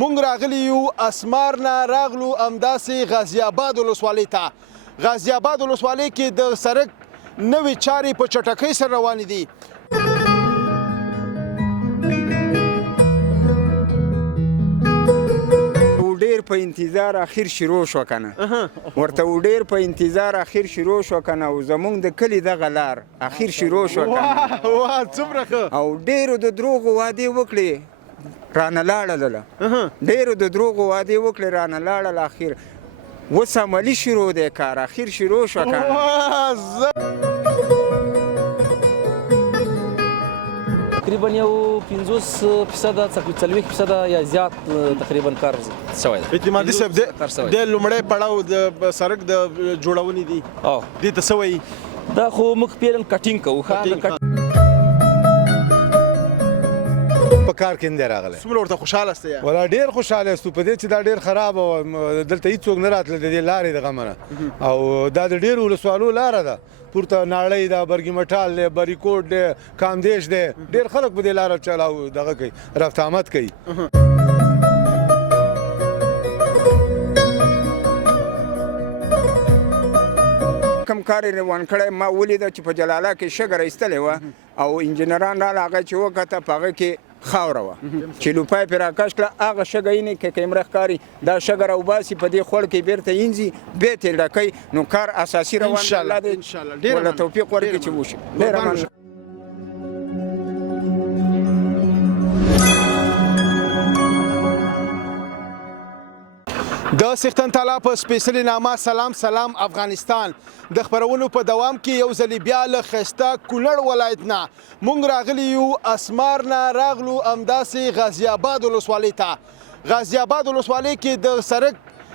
مونږ راغلی یو اسمار نه راغلو همداسې غازي آباد ولسوالۍ ته. غازي آباد ولسوالۍ کې د سړک نوې چارې په چټکۍ سره روانې دي. ډیر په انتظار اخیر شروع شو کنه ورته ډیر په انتظار اخیر شروع شو کنه او زمونږ د کلی دغه لار اخیر شروع شو کنه واه څومره ښه. او ډیرو د دروغو وعدې وکړې رانه لاړله ډیرو د دروغو وعدې وکړې رانه لاړله اخیر اوس عملي شروع دی کار اخیر شروع شو کنه. تقریبا یو 50% یا زیات تقریبا کار شوی دی. اعتمادي صاحب د لومړی پړاو د سړک د جوړونې دي دې ته څه وایي؟ دا خو موږ پیل کټینګ کوو په کار کې نه راغلی. څومره ورته خوشحاله استئ؟ ولا ډېر خوشحاله یاستو په دې چې دا ډېر خراب او دلته هېڅوک نه راتله د دې لارې د غمه نه او دا د ډېرو ولسوالو لاره ده پورته ناړۍ ده برګي مټال دی بریکوټ دی کامدیش دی ډېر خلک په دې لاره چلاو دغه کوي رفت آمد کوي. کم کار یې روان کړی ما ولیده چې په جلاله کې شګه ایستلې وه او انجینران راغله هغه چې وکته په هغه کې خاوره وه چې لوپای پرې راکش کړه هغه شګه یې که کیمره ښکاري دا شګه راوباسي په دې خوړ کې بیرته اینځي بیا ترې ډکوي نو کار اساسي روان دی. الله دې ورله توفیق ورکړي چې وشي. ډېره مننه. د سیختن تالا په سپیشلي نامه سلام سلام افغانستان د خبرونو په دوام کې یو ځلې بیا له ښایسته کونړ ولایت نه مونږ راغلي یو اسمار نه راغلو همداسې غازي آباد ولسوالۍ ته. غازي آباد ولسوالۍ کې د سړک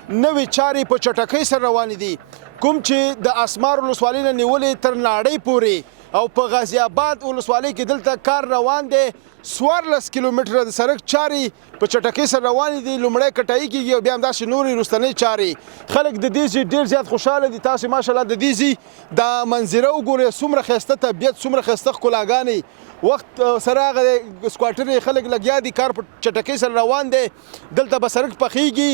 نوې چارې په چټکۍ سره روانې دي کوم چې د اسمار ولسوالۍ نه نیولې تر ناړۍ پورې او په غازي آباد ولسوالۍ کې دلته کار روان دی 14 کیلومتره د سړک چارې په چټکۍ سره روانې دي. لومړی کټایي کېږي او بیا همداسې نورې وروستنۍ چارې. خلک د دې ځای ډېر زیات خوشحاله دي. تاسې ماشاءالله د دې ځای دا منظره وګورئ څومره ښایسته طبیعت څومره ښایسته ښکلاګانې وخت سره هغه سکواټرې خلک لګیا دي کار په چټکۍ سره روان دی. دلته به سړک پخېږي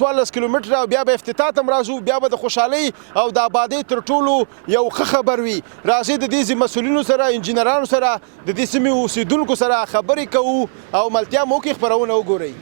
14 کیلومتره او بیا به افتتاح ته راځو بیا به د خوشحالۍ او د آبادۍ تر ټولو یو ښه خبر وي. راځئ د دې ځای مسؤلینو سره انجینرانو سره د دې سیمې اوسېدونکو سره خبرې کوو او ملتیا مو کې خپرونه وګورئ.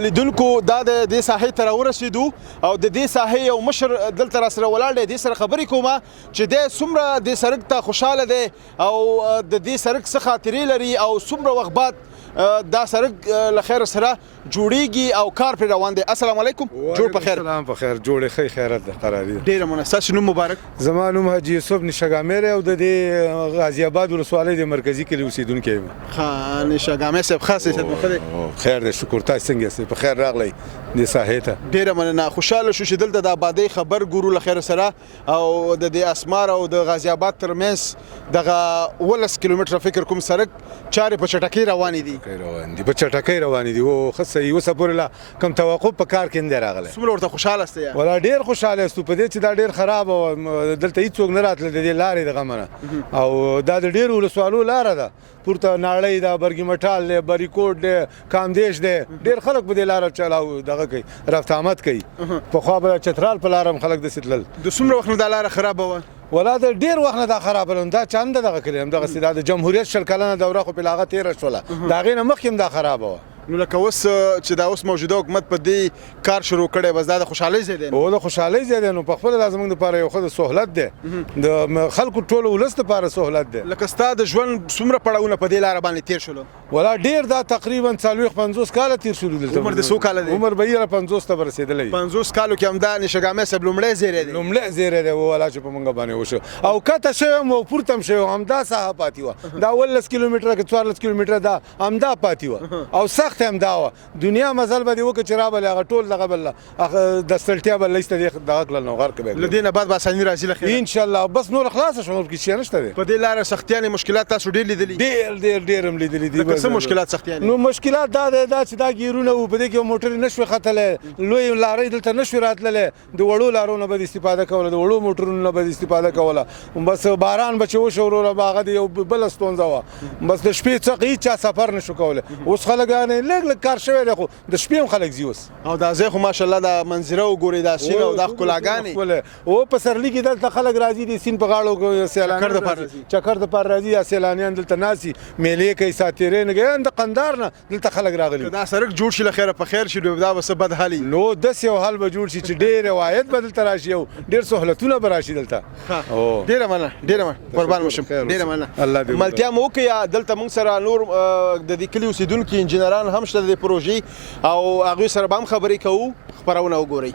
لیدونکو دا د دې ساحې ته راورسېدو او د دې ساحې یو مشر دلته راسره ولاړ دی دې سره خبرې کومه چې دی څومره دې سړک ته خوشحاله دی او د دې سړک څه خاطرې لري او څومره وخت بعد دا سړک له خیر سره جوړیږي او کار پرې روان دی. السلام علیکم. جوړ په خیر. سلام په خیر. جوړې ښه خیرت ده قراري. ډیره مننه. ستاسو نوم مبارک. زما نوم حاجي یوسف نشګامیر او د دې غازی آباد ولسوالۍ د مرکزي کلي اوسیدونکی یم. ښه نشګامیر صاحب خاص عزت مو ښه دی؟ خیر دی شکر. تاسو څنګه یاست؟ په خیر راغلی دې ساحې ته. ډیره مننه. خوشحاله شو چې دلته د آبادۍ خبر ګورو له خیر سره او د دې اسمار او د غازی آباد ترمنځ دغه 18 کیلومتره فکر کوم سړک چارې په چټکۍ روانې دي. روان دي په چټکۍ روانې دي او ښه صحیح اوسه پورې لا کم توقف په کار کې نه دی راغلی. څومره ورته خوشحاله یاست یا؟ ولا ډېر خوشحاله یاستو په دې چې دا ډېر خراب و دلته هېڅوک نه راتله د دې لارې د غمه نه او دا د ډېرو ولسوالو لاره ده پورته ناړۍ ده برګي مټال دی بریکوټ دی کامدیش دی ډېر خلک په دې لاره چلاو دغه کوي رفت آمد کوي. پخوا به چترال په لاره هم خلک داسې تلل. د څومره وخت نه دا لاره خرابه وه؟ ولا د ډېر وخت نه دا خرابه ده. دا چند دغه کلي همدغسې دا د جمهوریت 20 کلنه دوره خو پرې له هغه تېره شوله د هغې نه مخکې هم دا خرابه وه. نو لکه اوس چې دا اوس موجوده حکومت په دې کار شروع کړی بس دا د خوشحالۍ ځای دی. او د خوشحالۍ ځای دی نو پخپله دا زموږ دپاره یو ښه سهولت دی د خلکو ټولو ولس دپاره سهولت دی. لکه ستا د ژوند څومره پړاوونه په دې لاره باندې تېر شولو؟ ولا ډېر دا تقریبا 40-50 کاله تېر شولو دلته. عمر د څو کاله دی؟ عمر به یې 50 ته به رسېدلی. 50 کالو کې همدا نشګامې صاحب لومړی زیری دی. لومړی زیری دی ولا چې په موږ باندې وشو او کته شوی یم او پورته هم شوی همدا ساحه پاتې وه. دا 18 کیلومتره که 14 کیلومتره دا همدا پاتې وه او سخت همدا وه. دنیا مزل به دې وکړه چې رابلې هغه ټول دغه بل د ستړتیا به لیسته دغه کړل نو غر کې به له دې نه بعد به اساني راځي له خیره انشاءالله. بس نور خلاصه شو نور کې شی نشته دی. په دې لاره سختیانې مشکلات تاسو ډېر لیدلي؟ ډېر هم لیدلي دي. لکه څه مشکلات سختیانې؟ نو مشکلات دا دی دا چې دا ګیرونه وو په دې کې موټرې نه شوې ختلی لوی لارۍ دلته نه شوې راتللی د وړو لارو نه به د استفاده کوله د وړو موټرونو نه به د استفاده کوله. بس باران به چې وشو وروره به هغه د یو بله ستونزه وه. بس د شپې څخه هېچا سفر نه شو کولی. اوس خلک لږ لږ کار شوی دی خو د شپې هم خلک ځي اوس. او دا ځای خو ماشاءالله دا منظره وګورئ دا سیند او دا ښکلاګانې او په سرلي کې دلته خلک راځي د سیند په غاړو سیلانیان چکر دپاره راځي یا سیلانیان دلته ناستي میلې کوي ساتیرۍ نه کوي د قندهار نه دلته خلک راغلي. دا سړک جوړ شي له خیره په خیر شي دا به څه بد حالي نو داسې یو حال به جوړ شي چې ډېر روایت به دلته راشي او ډېر سهولتونه به راشي دلته. ډېره مننه ډېره مننه قربان مو شم ډېره مننه. ملتیا مو وکړه دلته موږ سره نور د دې کلي اوسېدونکي انجینران هم شته د دې پروژې او هغوی سره به هم خبرې کوو. خپرونه وګورئ.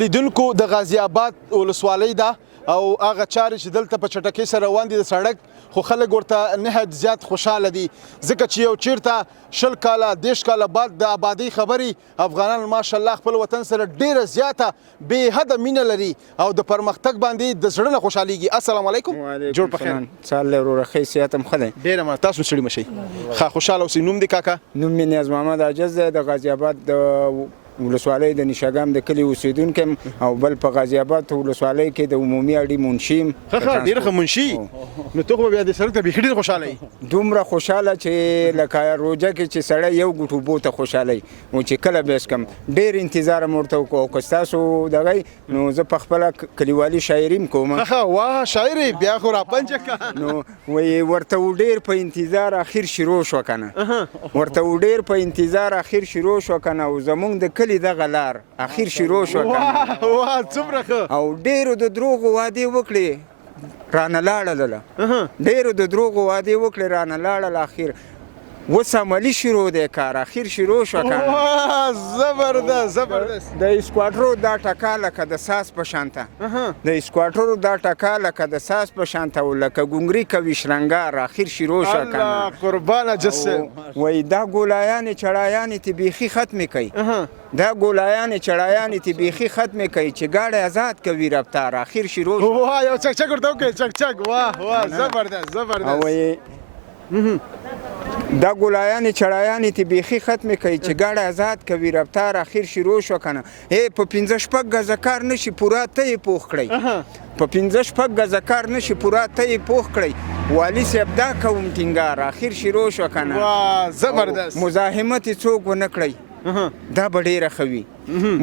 لیدونکو د غازی آباد ولسوالۍ ده او هغه چارې چې دلته په چټکۍ سره روان دي د سړک خو خلک ورته نهایت زیات خوشحاله دي ځکه چې یو چیرته 20 کاله 30 کاله بعد د آبادۍ خبرې افغانان ماشاءالله خپل وطن سره ډیره زیاته بې حده مینه لري او د پرمختګ باندې د زړه نه خوشحالېږي. السلام علیکم. جوړ په خیر. سال وروره ښه صحت هم ښه دی. ډېره مننه. تاسو ستړي مه شئ. ښه خوشحاله اوسئ. نوم دې کاکا؟ نوم مې نیاز محمد عاجز دی د غازی آباد د ولسوالۍ د نشاګام د کلي اوسیدونکی یم او بل په غازي آباد ولسوالۍ کې د عمومي اړې منشي یم. ښه ډېر ښه منشي. نو ته خو بیا دې سړک ته بیخي ډېر خوشحاله یې. دومره خوشحاله چې لکه روژه کې چې سړی یو ګوټ اوبو ته خوشحاله وي و چې کله به څکم ډېر انتظار مې ورته وکړو. او که ستاسو دغه نو زه پخپله کلیوالي شاعري هم کوم. ښه واه شاعر یې بیا خو راپنجه که. نو وایي ورته ډېر په انتظار اخر شروع شوه که نه ورته ډېر په انتظار اخر شروع شوه که نه او زمونږ د کلي دغه لار اخر شروع شوه که نه واه څومره ښه. او ډېرو د دروغو وعدې وکړې رانه لاړله. ډېرو د دروغو وعدې وکړې رانه لاړله. اخر اوس عملي شروع دی کار اخر شروع شوه که نه. واه زبردست زبردست. د اسکواډرو دا ټکا لکه د ساس په شانته د اسکواډرو دا ټکا لکه د ساس په شانته و لکه ګونګري کوي شرنګار اخر شروع شوه که الله نه. قربانه جسم. وایي دا ګولایانې چړایانې تی بیخي ختمې کوي. دا ګولایانې چړایانې تی بیخي ختمې کوي چې ګاډی آزاد کوي رفتار اخر شروع شوه. واه یو چک چک ورته وکړئ چک چک. واه واه زبردست او زبردست. وایي دا ګولایانې چړایانې تی بیخي ختمې کوي چې ګاډی آزاد کوي رفتار اخر شروع شوه که نه. په 15 غزه کار نشي پوره ته یې پوخ کړئ. په 15 غزه کار نشي پوره ته یې پوخ کړئ. والي صاحب دا کوم ټینګار اخر شروع شوه که نه. واه زبردست. مزاحمت یې څوک ونه کړئ دا به ډېره ښه وي.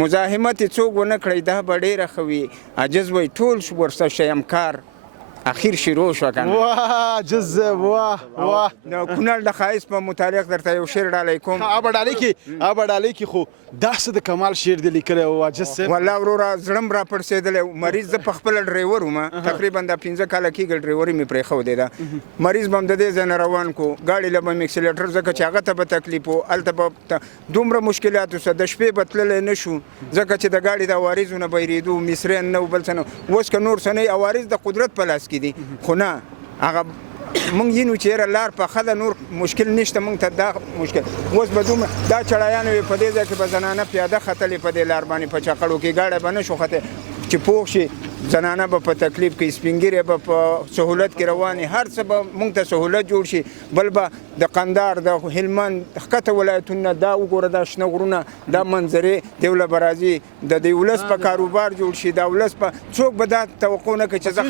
مزاحمت یې څوک ونه کړئ دا به ډېره ښه وي. عجز وایي ټول ورسه شیم کار اخیر شروع شو کنه. واه جذب واه واه. د کونړ د ښایست په متعلق درته یو شعر ډالۍ کوم. ابا ډالۍ کې خو داسې د کمال شعر دی لیکلی و عاجز صاحب. والله وروره زړه م راپړسېدلی. مریض زه پخپله ډریور وم تقریبا دا 15 کاله کېږي ډریوري مې پرېښودې ده. مریض به هم د دې ځای نه روان کو ګاډي له به م اکسلیټر ځکه چې هغه ته به تکلیف و هلته به دومره مشکلات وسه د شپې به تللی نه شو ځکه چې د ګاډي د عوارضو نه به یېرېدو مصرین نه و بل څه نه. اوس که نور څه نه عوارض د قدرت په لاس کې دي خو نه هغه مونږ یینو چې یاره لار پخه ده نور مشکل نشته مونږ ته دا مشکل. اوس به دومره دا چړایانې وې په دې ځای کې به زنانه پیاده ختلې په دې لار باندې په چقړو کې ګاډی به نه شو ختلی چې پوه شي زنانه به په تکلیف کې سپین ږیری به په سهولت کې روانې هر څه به مونږ ته سهولت جوړ شي. بل به د قندهار د هلمند ښکته ولایتونه دا وګوره دا شنه غرونه دا منظرې دې به راځي د دې ولس په کاروبار جوړ شي دا ولس په څوک به دا توقع نه کوي چې زه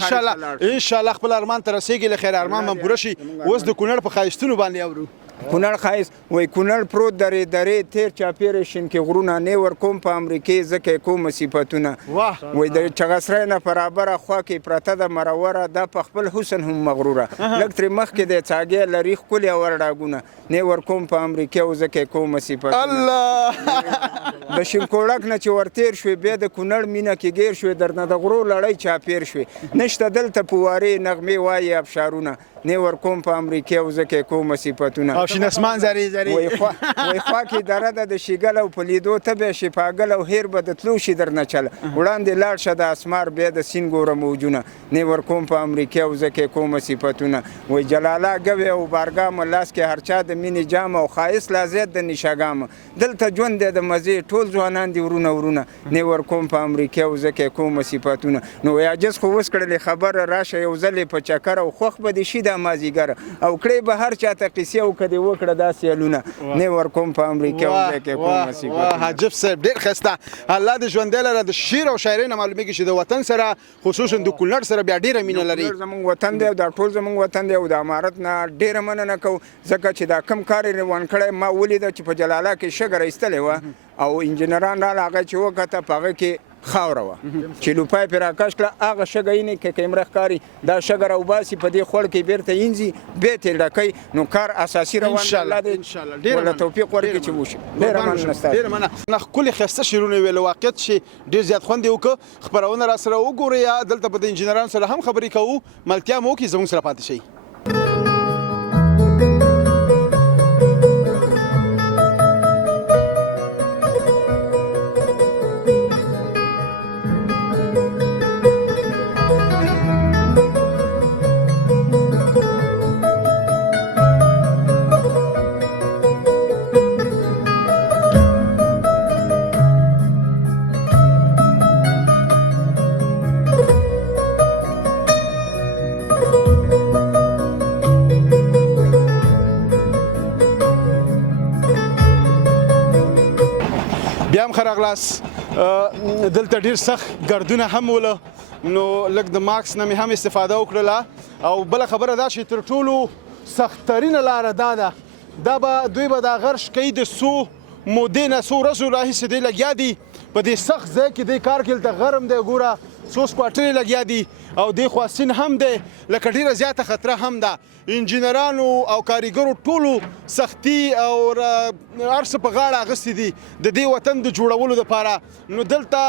انشاءالله خپل ارمان ته رسېږي له خیر ارمان به پوره شي. اوس د کونړ په ښایستونو باندې اورو. کونړ ښایست وایي کونړ پروت درې درې تیر چاپېره شینکې غرونه نه ورکوم په امریکې ځکه کوم صفتونه. وایي د چغسری نه برابره خوا کې پرته ده مروره دا په خپل حسن هم مغروره. لږ ترې مخکې د څاګی لري ښکلي ورډاګونه نه ورکوم په امریکې او ځکه کوم صفتونه. الله د شینکوړک نه چې ورتیر شوې بیا د کونړ مینه کې ګیر شوې درنه د غرو لړۍ چاپېر شوې نشته دلته پوارې نغمې وایي ابشارونه نه ورکوم په امریکې او ځکه کوم صفتونه. او شین اسمان زری زری وایي خوا کې دره ده د شیګل او په لیدو ته به شي پاګل او هیر به د تلو شي درنه چله وړاندې لاړ شه د اسمار بیا د سیند ګوره موجونه نه ورکوم په امریکې او ځکه کوم صفتونه. وایي جلاله ګوې او بارګام لاس کې هر چا د مینې جام او ښایست لا زیات د نشاګام دلته ژوند دی د مزې ټول ځوانان دي ورونه ورونه نه ورکوم په امریکې او ځکه کوم صفتونه. نو وایي عجز خو اوس کړلې خبره راشه یو ځل په چکر او خوښ به دې شي د مازیګر او کړی به هر چاته قصې او کدی وکړه دا سیلونه نه ورکوم په امریکا او ځکه کوم صفات. حاجب صاحب ډیر ښه. الله دې ژوندی لره د شعر او شاعرۍ نه معلومیږي چې د وطن سره خصوصا د کونړ سره بیا ډیره مینه لري. زمونږ وطن دی او دا ټول زمونږ وطن دی او د امارت نه ډیره مننه کوو ځکه چې دا کم کار یې روان کړی ما ولیده چې په جلاله کې شګه ایستلې وه او انجینران راغله هغه چې وکته په هغه کې خاوره وه چې لوپای پرې راکش کړه هغه شګه یې که کیمره ښکاري دا شګه راوباسي په دې خوړ کې بیرته اینځي بیا ترې ډکوي نو کار اساسي روان دی. الله دې ورله توفیق ورکړي چې وشي. ډېره مننه ستاسو. ډېره مننه. ښکلي ښایسته شعرونه یې ویل واقعیت چې ډېر زیات خوند یې وکړه. خپرونه را سره وګورئ یا دلته به د انجینرانو سره هم خبرې کوو ملتیا مو وکړي زموږ سره پاتې شئ. بیا هم ښه راغلاست. دلته ډېر سخت ګردونه هم وله، نو لږ د ماکس نه مې هم استفاده وکړله. او بله خبره دا چې تر ټولو سختترینه لاره دا ده، دا به دوی به دا غرش کوي د څو مودې نه څو ورځو راهیسې دوی لګیا دي په دې سخت ځای کې. دی کار کې هلته غرم دی، ګوره څو سکواټرې لګیا دي او دی خوا سیند هم دی، لکه ډېره زیاته خطره هم ده. انجینرانو او کاریګرو ټولو سختي او هر څه په غاړه اخیستي دي د دې وطن د جوړولو دپاره. نو دلته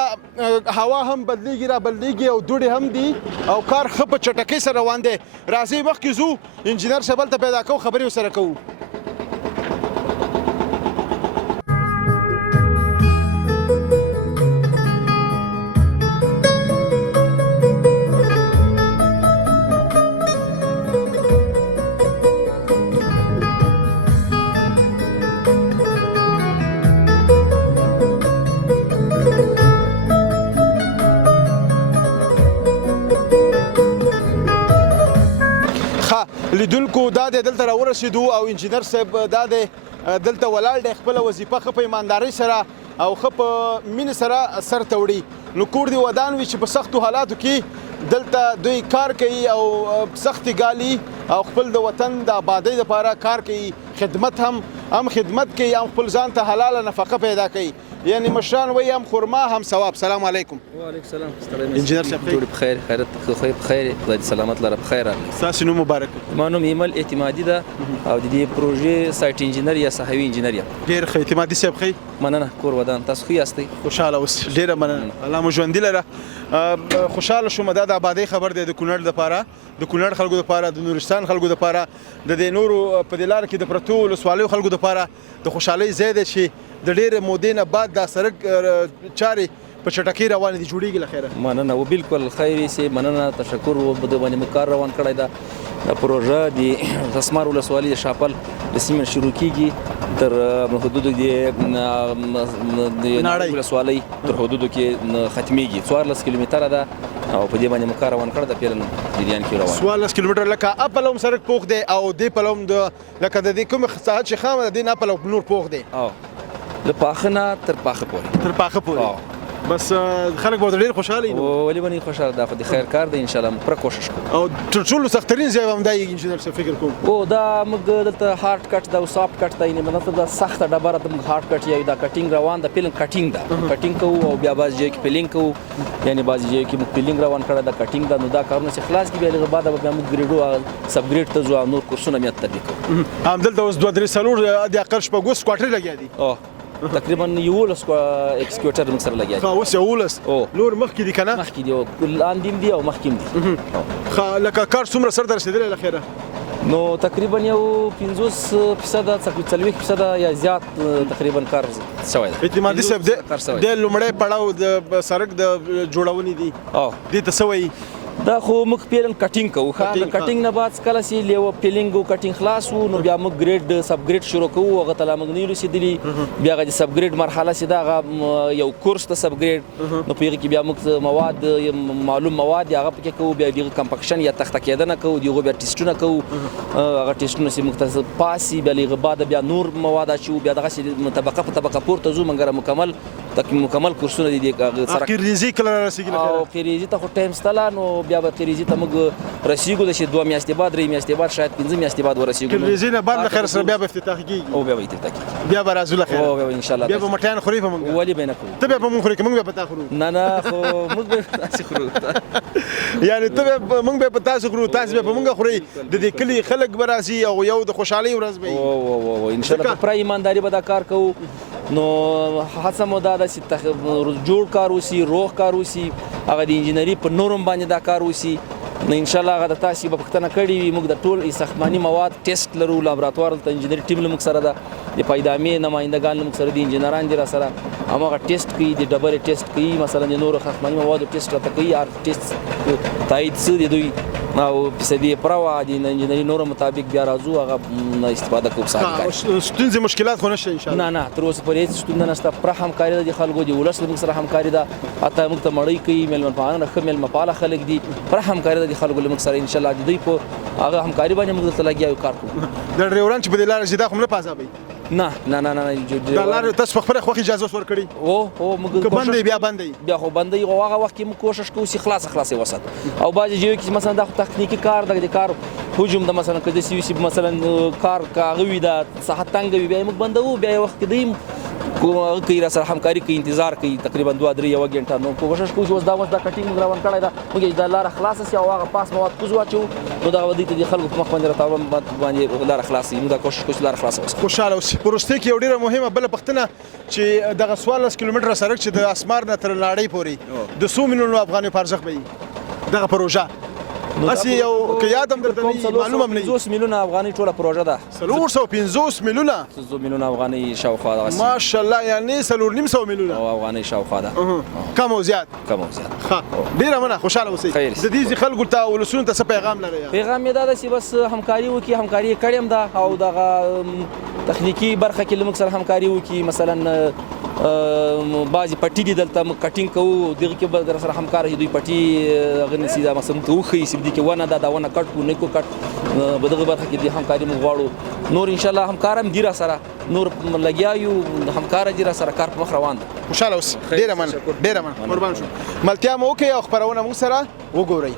هوا هم بدلیږي را بدلیږي او دوړې هم دي او کار ښه په چټکۍ سره روان دی. راځئ مخکې ځو، انجینر صاحب هلته پیدا کوو، خبرې ورسره کوو. لیدونکو دا دی دلته راورسېدو او انجینر صاحب دا دی دلته ولاړ دی، خپله وظیفه ښه په ایماندارۍ سره او ښه په مینې سره سرته وړي. نو کور دې ودان وي چې په سختو حالاتو کې دلته دوی کار کوي او سختې ګالي او خپل د وطن د آبادۍ دپاره کار کوي، خدمت هم خدمت کوي، هم خپل ځان ته حلاله نفقه پیدا کوي. یعنی مشران وایي هم خرما هم ثواب. سلام علیکم. وعلیکم السلام. انجینر صاحب جوړ بخیر، خیرت بخیر، خدای دې سلامت لره، بخیر راغلی. ستاسو نوم مبارک. زما نوم ایمل اعتمادي ده او د دې پروژې سایټ انجینر یا صحوي انجینر یم. ډېر ښه اعتمادي صاحب، ښه مننه. کور ودان، تاسو ښه یاستئ؟ خوشحاله اوسئ. ډېره مننه، الله مو ژوندي لره. خوشحاله شوم. دا د آبادۍ خبر دی د کونړ دپاره، د کونړ خلکو دپاره، د نورستان خلکو دپاره، د دې نورو په دې لاره کې د پرتو ولسوالیو خلکو دپاره د خوشحالۍ ځای دی چې د ډېرې مودې نه بعد دا سړک چارې په چټکۍ روانې دي، جوړېږي له خیره. مننه و بالکل خیر سي، مننه، تشکر. و د باندې مو کار روان کړی دا پروژه د اسمار ولسوالۍ د شاپل د سیمې شروع کیږي تر حدودو د نړۍ ولسوالۍ تر حدودو کې ختميږي. 14 کیلومتره ده او په دې باندې مو کار روان کړی د پیلن جریان کې روان 14 کیلومتره. لکه اپلوم سړک پوخ دی او دې پلوم د لکه د دې کوم ساحت چې خامه د دې نه پلوم نور پوخ دی او له پاخنه تر پاخه پورې بس خلک به ډېر خوشاله وي. ولې به نه خوشاله؟ دا خو د خیر کار دی، انشاءالله موږ پوره کوشش کوو. او تر ټولو سختترین ځای هم دا انجینر صاحب فکر کوم او دا موږ دلته هارد کټ دا او سافت کټ دا یعنې مطلب دا سخته ډبره ته موږ هارد کټ یا دا کټینګ روان ده، پیلنګ کټینګ ده، کټینګ کوو او بیا بعضې ځایو کې پیلنګ کوو، یعنې بعضې ځایو کې موږ پیلنګ روان کړی دا کټینګ ده. نو دا کارونه چې خلاص کړي بیا لږ بعده به بیا موږ ګریډو سب ګریډ ته ځو او نور کورسونه بیا تطبیق کوو. همدلته اوس 2-3 د اقل شپږ سکواټرې لګیا دي. تقریبا 11 ایکسکیوټر موږ سره لګیا دي. اوس 11 نور مخکې دي که نه؟ مخکې دي او لاندې هم دي او مخکې هم دي. لکه کار څومره سر ته رسېدلی له خیره؟ نو تقریبا یو 50% 40% یا زیات تقریبا کار شوی دی. اعتمادي صاحب د لومړی پړاو د سړک د جوړونې دي، دې ته څه وایي؟ دا خو موږ پیلن کټینګ کوو. د کټینګ نه بعد کله چې لیو پیلنګ او کټینګ خلاص وو نو بیا موږ ګریډ سب ګریډ شروع کوو. هغه ته لا موږ نه رسېدلي، بیا هغه د سب ګریډ مرحله چې دا هغه یو کورس د سب ګریډ نو په هغې کې بیا موږ مواد معلوم مواد هغه پکې کوو، بیا د هغه کمپکشن یا تخته کېدنه کوو، د هغو بیا ټیسټونه کوو. هغه ټیسټونه چې موږ ته پاسي بیا له هغه بعده بیا نور مواد اچوو، بیا دغسې طبقه په طبقه پورته ځو. موږ مکمل کورسونه دي سره. قریزي کله رسېږي؟ او قریزي ته خو ټایم شته نو بیا به قریزي ته موږ رسېږو د چې 2 میاشتې بعد 3 میاشتې بعد شاید 5 میاشتې بعد ورسېږو. قریزي نه بعد له خیر سره بیا به افتتاح کېږي او بیا به افتتاح کېږي، بیا به راځو له خیر او بیا انشاءالله بیا به مټیان خوري په موږ. ولې به نه کوو؟ ته بیا به موږ خوري که موږ بیا په تا خورو؟ نه خو موږ به تاسې خورو. یعنې ته موږ بیا په تاسو خورو، تاسې بیا په موږ خورئ. د دې کلي خلک به راځي او یو د خوشحالۍ ورځ به وي انشاءالله. په پوره ایمانداري به دا کار کوو. نو هڅه مو دا ده چې جوړ کار وسي، روغ کار وسي، هغه د انجینري په نورم باندې دا کار وسي. نو انشاءالله هغه د تاسې به پوښتنه کړې وي. موږ د ټول ساختماني مواد ټیسټ لرو، لابراتوار دلته انجینري ټیم له موږ سره ده، د پیدامې نمایندګان له موږ سره دي، انجینران دي را سره، هماغه ټیسټ کوي، د ډبرې ټیسټ کوي، مثلا د نورو ساختماني موادو ټیسټ راته کوي. هر ټیسټ تایید څه دی دوی او فیصدي پروا د انجینري نورو مطابق بیا راځو هغه استفاده کوو. ستونزې مشکلات خو نشته انشاءالله؟ نه تر اوسه پورې هېڅ ستونزه نشته. پوره همکاري ده د خلکو، د ولس له موږ سره همکاري ده، حتی موږ ته مړۍ کوي، مېلمه ښه مېلمه پاله خلک دي. پوره همکاري ده د خلکو له موږ سره انشاءالله. د دوی په هغه همکاري باندې موږ دلته لګیا یو کار کوو. د ډریوران چې په دې لاره ځي دا خو هم نه په عذابوي؟ نه نه نه نه دا لارې تاسو په خپله خوښه اجازه ورکړي او موږ که بند دی بیا بند دی بیا خو بندي او هغه وخت کې موږ کوشش کوو چې خلاص وسات او بعضې ځایو کې مثلا دا خو تخنیکي کار د کار حجم د مثلا که داسې وي مثلا کار کاغه وي دا ساحه تنګه وي بیا یې موږ بندوو بیا یو وخت کې دوی هغه کوي را سره همکاري کوي انتظار کوي تقریبا 2-3 غنټه نو کوشش کوو چې اوس دا کټینګ موږ روان کړی ده موږ دا لاره خلاصه سي او هغه پاس مواد کوز واچو نو دا ودی ته د خلکو په مخ باندې راته باندې لاره خلاص موږ دا کوشش کوو چې لاره خلاصه وساتو خوشاله اوسئ پروسته کې یو ډیره مهمه بل پښتنه چې دغه 14 کیلومتره سړک چې د اسمار نه تر لاړې پورې د 100 میلیونو افغانیو په ارزښت وي دغه پروژه اسی یو که یادم درته معلومه هم نه 50 میلیونه افغاني ټوله پروژه ده 450 میلیونه 300 میلیونه افغاني شاوخوا ده ماشاءالله یعنی 400 میلیونه او افغاني شاوخوا ده کم او زیات ښه ډیره مننه خوشاله اوسئ د دې خلکو ته ولسونو ته څه پیغام لرئ پیغام یې دا ده چې بس همکاري وکړي همکاري کړې هم ده او دغه تخنیکي برخه کې موږ سره همکاري وکړي مثلا بعضې پټي دي دلته موږ کټینګ کوو دغه کې به در سره همکار وي دوی پټي هغه نیسي دا مثلا ته وښیي چې دې کې ونه ده دا ونه کټ کړو نه کړو کټ په دغه برخه کې د همکاري موږ غواړو نور انشاءالله همکار هم دي را سره نور لګیا یو همکاره دي را سره کار په مخ روان ده خوشاله اوسئ ډیره مننه قربان شو ملتیا مو وکړئ او خپرونه موږ سره وګورئ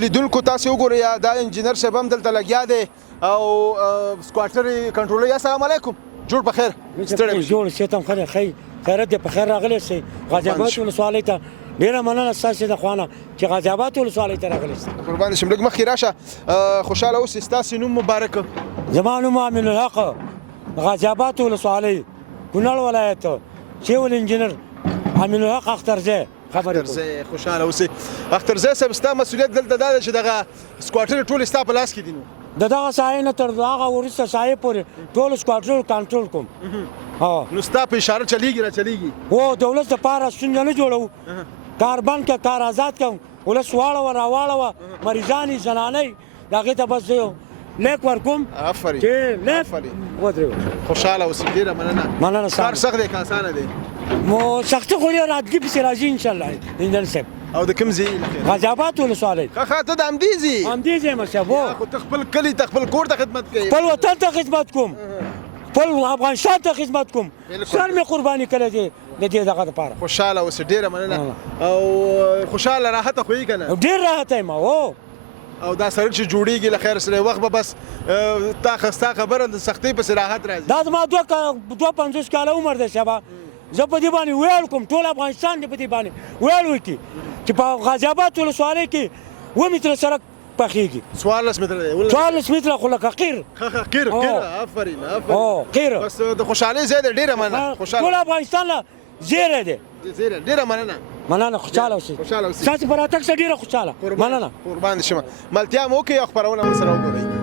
لیدونکو تاسو وګورئ دا انجینر صاحب هم دلته لګیا دی او سکواټر کنټرولر السلام علیکم جوړ په خیر جوړ شه تم خیرت دې په خیر راغلی سي غازي آباد ولسوالۍ ته ډیره مننه ستاسو د خوانه چې غازي آباد ولسوالۍ ته راغلی سي قربان شم لږ مخکې راشه خوشاله اوسئ ستاسو نوم مبارک زما نوم امین الحق غازي آباد ولسوالۍ کونړ ولایت سیول انجینر امین الحق اخترزی اخترزی خوشاله اوسئ اخترزی صاحب ستا مسؤلیت دلته دا ده چې دغه سکواټر ټول ستا په لاس کې دي نو دغه سایه نه تر هغه وروسته سایه پورې ټول سکواټر کنټرول کوم نو ستا په اشاره چلیږي را چلیږي او دولت لپاره ستونزه نه جوړو کار بند که کار آزاد کوم ولس واړوه راواړوه مریضانې زنانې د هغې ته بس لیک ورکوم آفرین چې لیک ودرېږو خوشاله اوسئ ډېره مننه کار سخت دی که اسانه دی مو سختي خو یې راتګي پسې راځي انشاءالله انجینر صاحب او د کوم ځای غازي آباد ولسوالۍ ښه ته د همدې ځای همدې ځای یم صاحب خو ته خپل کلي ته خپل کور ته خدمت کوې خپل وطن ته خدمت کوم خپل افغانستان ته خدمت کوم سر مې قرباني کړی دی د دې دغه دپاره خوشاله اوسئ ډېره مننه او خوشاله راحته خو یې که نه ډېر راحته یم او دا سړک چې جوړیږي له خیر سره وخت به بس ستا خبره د سختۍ پسې راحت راځي دا زما 52 کاله عمر دی صاحبه زه په دې باندې ویل کوم ټول افغانستان دې په دې باندې ویل وکړي چې په غازي آباد ولسوالۍ کې 2 متره سړک پخېږي 14 متره دی 14 متره خو لکه قیر قیر آفرین قیر بس د خوشحالۍ ځای دی ډېره مننه ټول افغانستان له زیری دی ډېره مننه خوشحاله اوسئ ستاسو په راتګ سره ډېره خوشحاله مننه قربان دې شمه ملتیا مو وکړئ او خپرونه ورسره وګورئ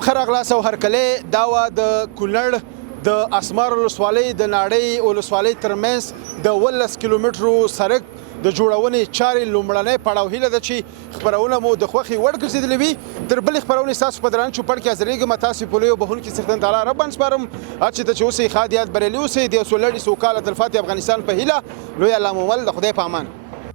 سلام ښه راغلاست او هرکلی دا وه د کونړ د اسمار ولسوالۍ د ناړۍ ولسوالۍ ترمنځ د 18 کیلومترو سړک د جوړونې چارې لومړنی پړاو. هیله ده چې خپرونه مو د خوښې وړ ګرځېدلې وي. تر بلې خپرونې ستاسو په درانه چوپړ کې حاضرېږم. تاسو په لویو بهونکي څښتن تعالی رب باندې سپارم هر چې ته چې اوسئ ښاد یاد بریالي اوسئ. د یو سوکاله تلفاتې افغانستان په هیله لوی الله مو ول. د خدای په امان.